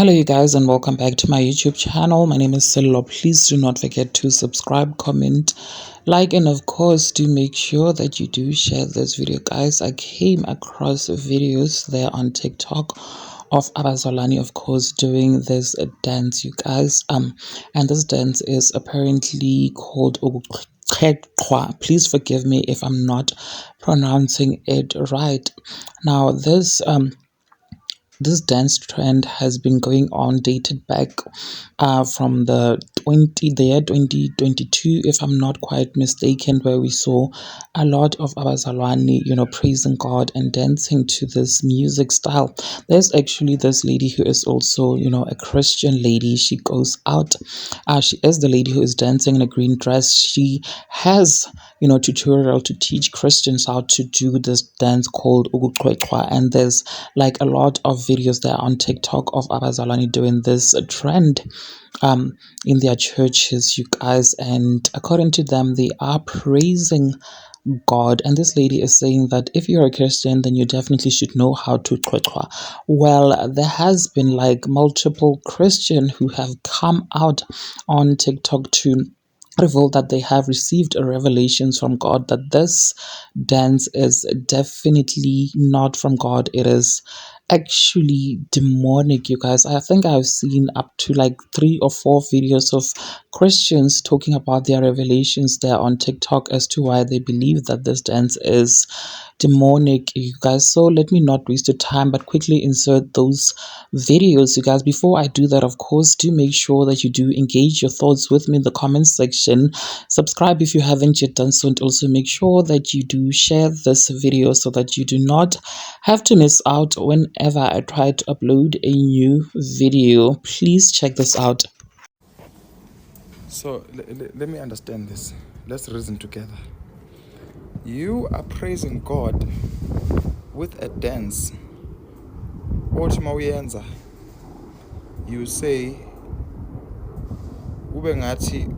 Hello you guys and welcome back to my YouTube channel. My name is Sello. Please do not forget to subscribe, comment, like, and of course do make sure that you do share this video. Guys, I came across videos there on TikTok of Abazalwane, of course, doing this dance, you guys. And this dance is apparently called Uguqeqwa. Please forgive me if I'm not pronouncing it right. Now this dance trend has been going on dated back from the year 2022, if I'm not quite mistaken, where we saw a lot of Abazalwane, praising God and dancing to this music style. There's actually this lady who is also, a Christian lady. She goes out, she is the lady who is dancing in a green dress. She has, tutorial to teach Christians how to do this dance called Uguqeqwa, and there's like a lot of videos there on TikTok of Abazalwane doing this trend in their churches, you guys. And according to them, they are praising God. And this lady is saying that if you're a Christian, then you definitely should know how to qeqwa. Well, there has been like multiple Christians who have come out on TikTok to reveal that they have received a revelations from God that this dance is definitely not from God. It is actually demonic, you guys. I think I've seen up to like 3 or 4 videos of Christians talking about their revelations there on TikTok as to why they believe that this dance is demonic, you guys. So let me not waste your time but quickly insert those videos, you guys. Before I do that, of course, do make sure that you do engage your thoughts with me in the comment section. Subscribe if you haven't yet done so, and also make sure that you do share this video so that you do not have to miss out whenever I try to upload a new video. Please check this out. So let me understand this. Let's reason together. You are praising God with a dance. Othi mawuyenza, you say ube ngathi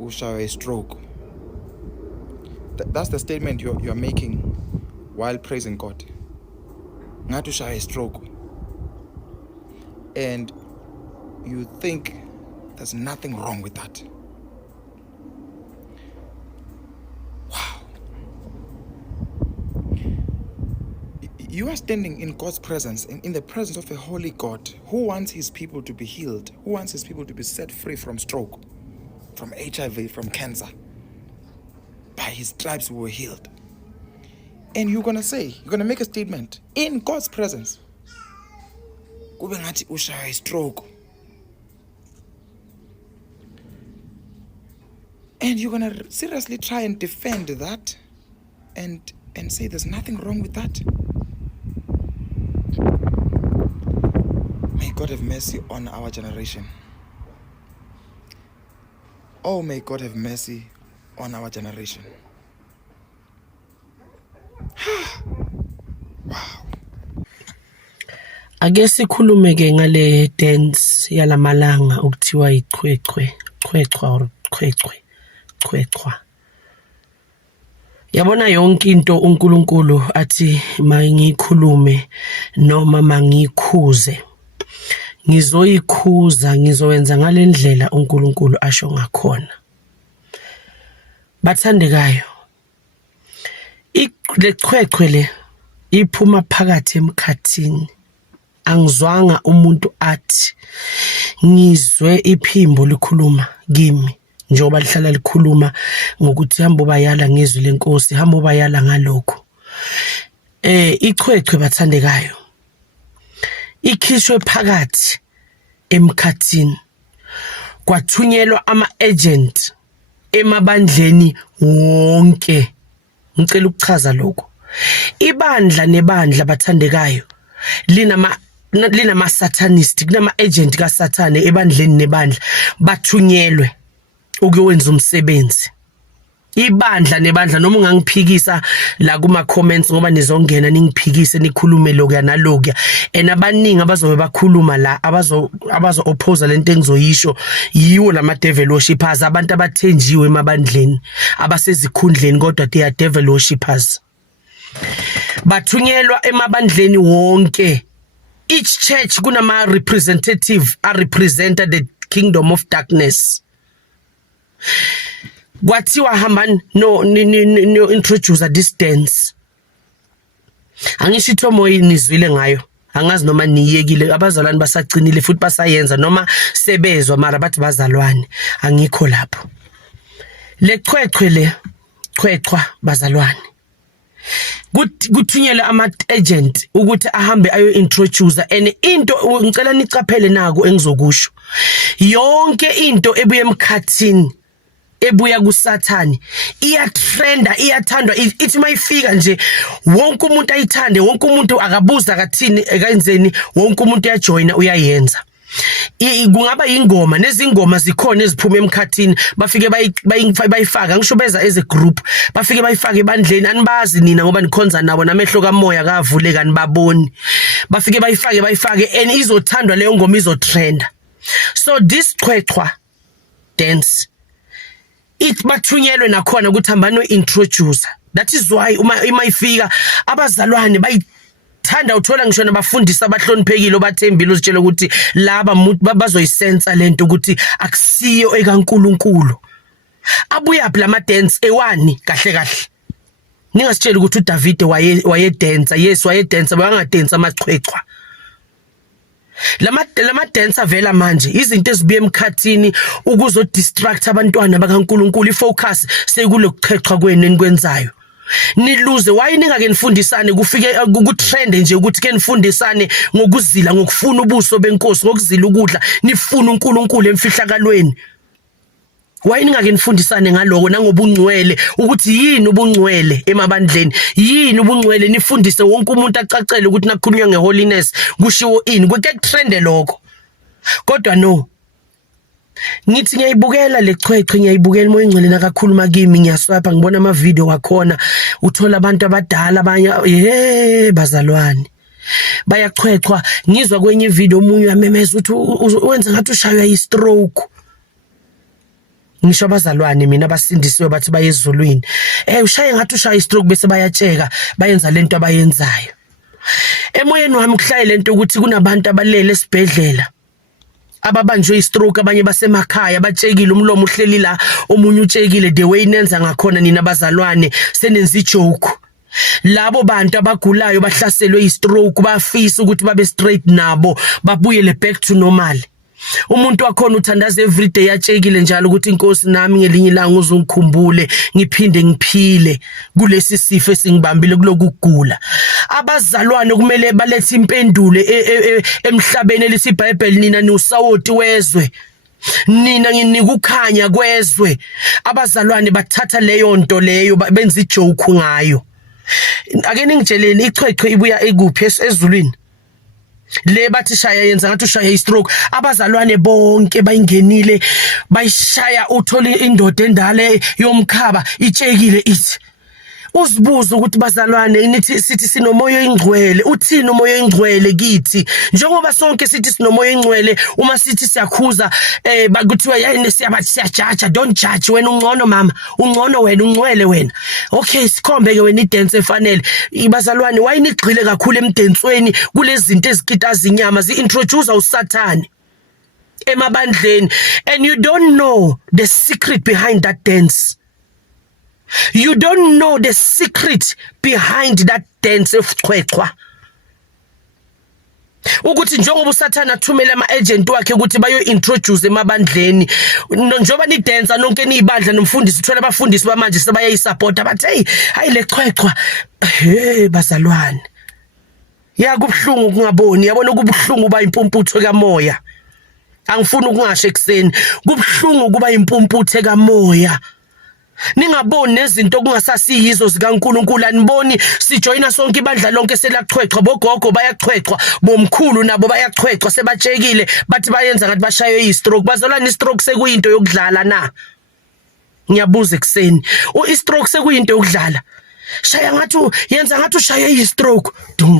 ushawe a stroke. That's the statement you're making while praising God. Ngathi ushawe a stroke. And you think there's nothing wrong with that. You are standing in God's presence, in the presence of a holy God who wants his people to be healed, who wants his people to be set free from stroke, from HIV, from cancer. By his stripes we were healed. And you're going to make a statement in God's presence. Kube ngathi ushaye stroke. And you're going to seriously try and defend that and say there's nothing wrong with that. May God have mercy on our generation. Oh, may God have mercy on our generation. Wow. Ake sikhulume ke ngale dance yalamalanga ukuthiwa iqhweqhwa. Yabona yonke into uNkulunkulu athi mangikhulume noma mangikhuze, ngizoyikhuza, ngizowenza ngalendlela uNkulunkulu asho ngakhona. Bathandekayo, leqhweqhwe le iphuma phakathi emkhathini. Angizwanga umuntu athi ngizwe iphimbo likhuluma kimi njengoba lihlala likhuluma ngokuthi hamba bayala ngezwi lenkosi, hamba bayala ngalokho. Iqhweqhwe bathandekayo ikhishwe phakathi emkhathini, kwathunyelwa ama-agent emabandleni wonke. Ngicela ukuchaza lokho. Ibandla nebandla bathandekayo linama satanist, kunama agent kaSathane ebandleni nebandla bathunyelwe ukwenza umsebenzi. Ibandla nebandla, noma ungangiphikisa la kuma comments ngoba nizongena ningiphikise nikhulume lokya nalokya, abaningi abazobe bakhuluma la abazo oppose lento engizoyisho yiwo lama devil worshippers, abantu abathenjiwe emabandleni abasezikhundleni kodwa they are devil worshippers. Bathunyelwa emabandleni wonke each church kunama representative are represented the kingdom of darkness. Kwathiwa hambani no introduce this dance. Angisho ithomo inizwile ngayo. Angazi noma niyekile abazalwane basagcinile futhi basayenza noma sebezwa mara bathi bazalwane angikho lapho. Le chwechwa bazalwane. Kuthunyelwe ama-agent ukuthi ahambe ayo-introducer and into ngicela nicaphele naku engizokusho yonke into ebuya emkhathini ebuya kuSathani iyatrenda iyathandwa ithi mayifika nje wonke umuntu ayithande wonke umuntu akabuza kathini ekayenzeni wonke umuntu uyajoyina uyayenza. Kungaba ingoma nezingoma zikhona eziphuma emkhathini bafike bayifaka ngisho beza as a group bafike bayifaka ebandleni anibazi nina ngoba nikhonza nabo namehlo kamoya kavuleka nibaboni bafike bayifake and izothandwa leyo ngoma izotrenda. So this chwechwa dance it bathunyelwe nakhona ukuthi hambani introducer. That is why uma ifika abazalwane thanda uthola ngisho nabafundisi abahloniphekile obathembile uzitshela ukuthi laba bazoyisensa lento ukuthi akusiyo ekaNkuluNkulu. Abuya phela ama dance ewani kahle ningasitshela ukuthi uDavid waye dance. Yes waye dance banga dance amachwechwa. Lama dance avela manje izinto ezibuye emkhathini ukuzo distract abantwana bakaNkuluNkulu ifocus sekulokuchechwa kwenu enikwenzayo. Niluze why ningake nifundisane kufike kutrend nje ukuthi ke nifundisane ngokuzila ngokufuna ubuso benkosi ngokuzila ukudla nifuna uNkulunkulu emfihlakalweni. Why ningake nifundisane ngaloko nangobungcwele ukuthi yini ubungcwele emabandleni yini ubungcwele nifundise wonke umuntu acacele ukuthi nakukhulunywa ngeholiness kushiwo ini kweke trend lokho. Kodwa no ngithi ngiyayibukela le chwechwe ngiyayibukela moya ingcwele nakakhuluma kimi ngiyaswapha ngibona ama video wakhona uthola abantu abadala abanye bazalwane bayachwechwa ngizwa kwenye video omunye uyamemeza ukuthi wenza ngathi ushaywa yi-stroke. Ngisho abazalwane mina abasindisiwe bathi bayezulwini ushaye ngathi ushaya i-stroke bese bayatsheka bayenza lento abayenzayo. Emoyeni wami kuhlaye lento ukuthi kunabantu abalele esibhedlela ababanjwe i-stroke abanye basemakhaya batshekile umlomo uhleli la omunye utshekile the way nenza ngakhona nina abazalwane senenza ijoke. Labo bantu abagulayo bahlaselwe i-stroke bafisa ukuthi babe straight nabo babuyele back to normal. Umuntu wakhona uthandaza everyday yatshekile njalo ukuthi inkosi nami ngelinye ilanga uzungikhumbule ngiphinde ngiphile kulesi sifo esingibambile kulokugula. Abazalwane kumele balethe impendulo emhlabeni lesiBhayibheli nina niusawoti wezwe nina nginikukhanya kwezwe. Abazalwane bathatha leyo nto leyo benza ijoke ngayo. Ake ningitsheleni ichwechwe ibuya ekuphi ezulwini le bathi shaya yenza ngathi ushaya i-stroke abazalwane bonke bayingenile bayishaya uthola indoda endale yomkhaba itshekile ithi uzibuza ukuthi bazalwane nithi sithi sinomoya oyingcwele uthini umoya oyingcwele kithi njengoba sonke sithi sinomoya oyingcwele uma sithi siyakhuza bakuthiwa yayini siyajaja don't judge wena ungcono mama ungcono wena ungcwele wena okay sikhombe ke wena idance efanele ibazalwane wayinigxile kakhulu emdensweni kulezi zinto ezikitaza inyama zi-introduce uSathane emabandleni and you don't know the secret behind that dance. You don't know the secret behind that dance of chwechwa. Ukuthi njengoba uSathane athumela ama-agent wakhe ukuthi bayo-introduce emabandleni njengoba ni-dancer nonke niyibandla nomfundisi uthola abafundisi bamanje sebayayisupporta bathi hayi le chwechwa bazalwane kubuhlungu kungaboni yabona kubuhlungu uba impumputho kamoya angifuni ukungasho ekseni kubuhlungu kuba impumputho kamoya. Ningaboni nezinto kungasasiyizo zikaNkuluNkulu aniboni sijoyina sonke ibandla lonke selachwechwa bogogo bayachwechwa bomkhulu nabo bayachwechwa sebatshekile bathi bayenza ngathi bashaye i-stroke bazalwane i-stroke sekuyinto yokudlala na ngiyabuza ekseni i-stroke sekuyinto yokudlala shaya ngathi yenza ngathi ushaye i-stroke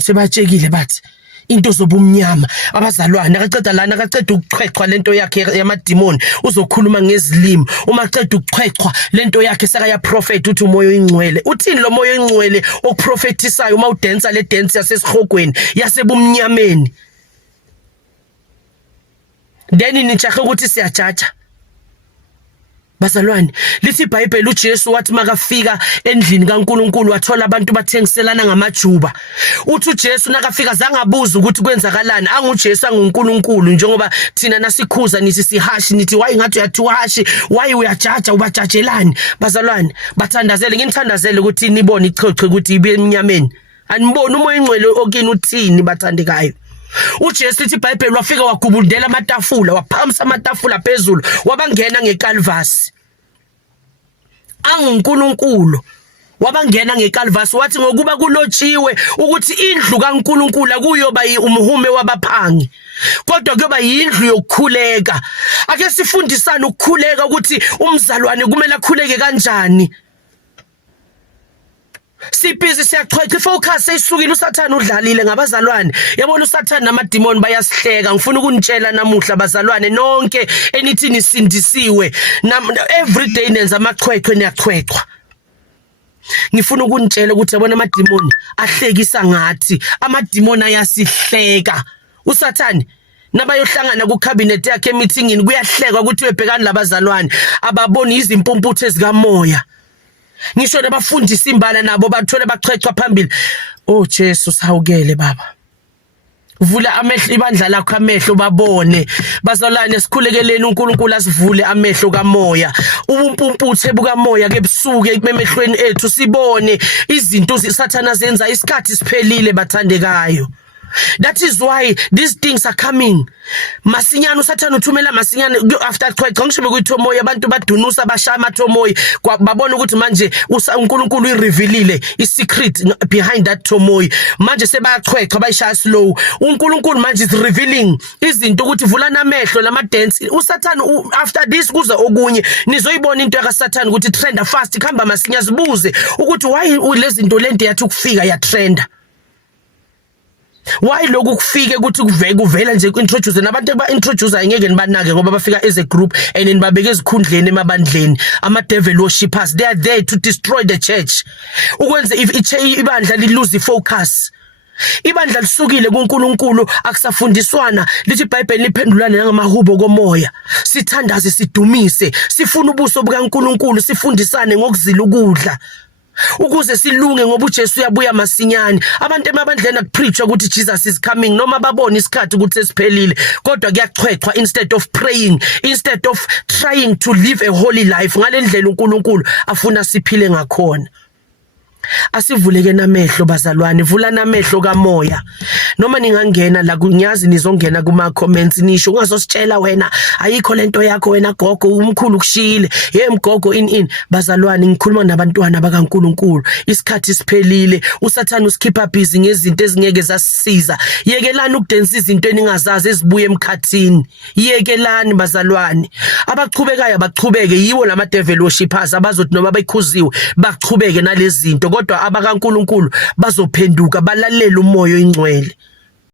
sebatshekile bathi into zobumnyama abazalwane akaqeda lana akaqeda ukuchwechwa lento yakhe yamadimoni uzokhuluma ngezilimi uma aqeda ukuchwechwa lento yakhe sekaya prophet uthi umoya oyingcwele uthini lo moya oyingcwele okuprofetisayo uma udansa le dance yasesihogweni yasebumnyameni then nijahe ukuthi siyajaja. Bazalwane, lithi iBhayibheli uJesu wathi makafika endlini kaNkuluNkulu wathola abantu bathengiselana ngamajuba. Uthi uJesu nakafika zangabuza ukuthi kwenzakalani, anguJesu anguNkulunkulu njengoba thina nasikhuza nithi sihashi nithi why ngathi uyathiwashi, why uyajaja ubajajelani. Bazalwane, bathandazele nginithandazele ukuthi nibone ichoche ukuthi ibe emnyameni. Anibone umoya ingcwele okini uthini bathandekayo. uJesu lithi iBhayibheli wafika wagubundela amatafula, waphamisa amatafula phezulu, wabangena ngeCalvary. AnguNkulunkulu wabangena ngeCalvary wathi ngokuba kulotshiwe ukuthi indlu kaNkulunkulu kuyoba umhume wabaphangi, kodwa kuyoba yindlu yokukhuleka. Ake sifundisane ukukhuleka ukuthi umzalwane kumele akhuleke kanjani. Sibhizi siyachwecha ifocus seyisukile uSathane udlalile ngabazalwane. Yabona uSathane namademoni bayasihleka. Ngifuna ukunitshela namuhla bazalwane nonke enithi nisindisiwe. Every day nenza amachwechwe niyachwechwa. Ngifuna ukunitshela ukuthi yabona amademoni ahlekisa ngathi. Amademoni ayasihleka. uSathane nabayohlangana ku cabinet yakhe emeetingini kuyahlekwa ukuthi webhekani labazalwane ababoni izimpumputhe zikamoya. Ngisho nabafundisa imbala nabo bathole bachechwa phambili. Oh Jesu sawukele baba. Vula amehlo ibandla lakho amehlo babone. Bazalwane sikhulekeleni uNkulunkulu asivule amehlo kamoya. Ubumpumputhe bukamoya ke busuke emehlweni ethu sibone izinto uSathane zenza isikhathi siphelile bathandekayo. That is why these things are coming. Masinyana uSathane uthumela masinyana after chwecha ngisho bekuyithomoya abantu badunusa bashaya amathomoya babona ukuthi manje uNkulunkulu uyirevealile isecret behind that thomoya. Manje sebayachwecha bayishaya slow. uNkulunkulu manje is revealing izinto ukuthi vulana amehlo lama dance. uSathane after this kuza okunye nizoyibona into yakaSathane ukuthi trenda fast ikhamba masinya zibuze ukuthi why lezinto lento yathi ukufika ya trenda. Why lokhu kufike ukuthi kuvela nje ku-introduce nabantu ba-introduce ngeke nibanake ngoba bafika as a group and nibabeke ezikhundleni emabandleni ama-devil worshippers. They are there to destroy the church. Ukwenze ibandla lilose focus. Ibandla lisukile kuNkulunkulu akusafundiswana. Lithi iBhayibheli liphendulane ngamahubo komoya. Sithandaze sidumise sifuna ubuso bukaNkulunkulu sifundisane ngokuzila ukudla. Ukuze silunge ngoba uJesu uyabuya masinyane. Abantu emabandleni akupreachwa ukuthi Jesus is coming noma babona isikhathi ukuthi sesiphelile, kodwa kuyachwechwa instead of praying, instead of trying to live a holy life ngalendlela uNkulunkulu afuna siphile ngakhona. Asivuleke namehlo bazalwane, vula namehlo kamoya. Noma ningangena la kunyazi nizongena kuma comments nisho ungazositshela wena ayikho lento yakho wena gogo umkhulu kushile. Mgogo in bazalwane ngikhuluma nabantwana bakaNkulunkulu. Isikhathi siphelile. uSathane usikhipha busy ngezinto ezingeke zasisiza. Yekelani ukudensa izinto eningazazi ezibuye emkhathini. Yekelani bazalwane. Abachubekayo abachubeke yiwo lama devil worshippers abazothi noma bayikhuziwe bachubeke nalezi zinto. Kodwa abakaNkulunkulu bazophenduka balalela umoya oyingcwele.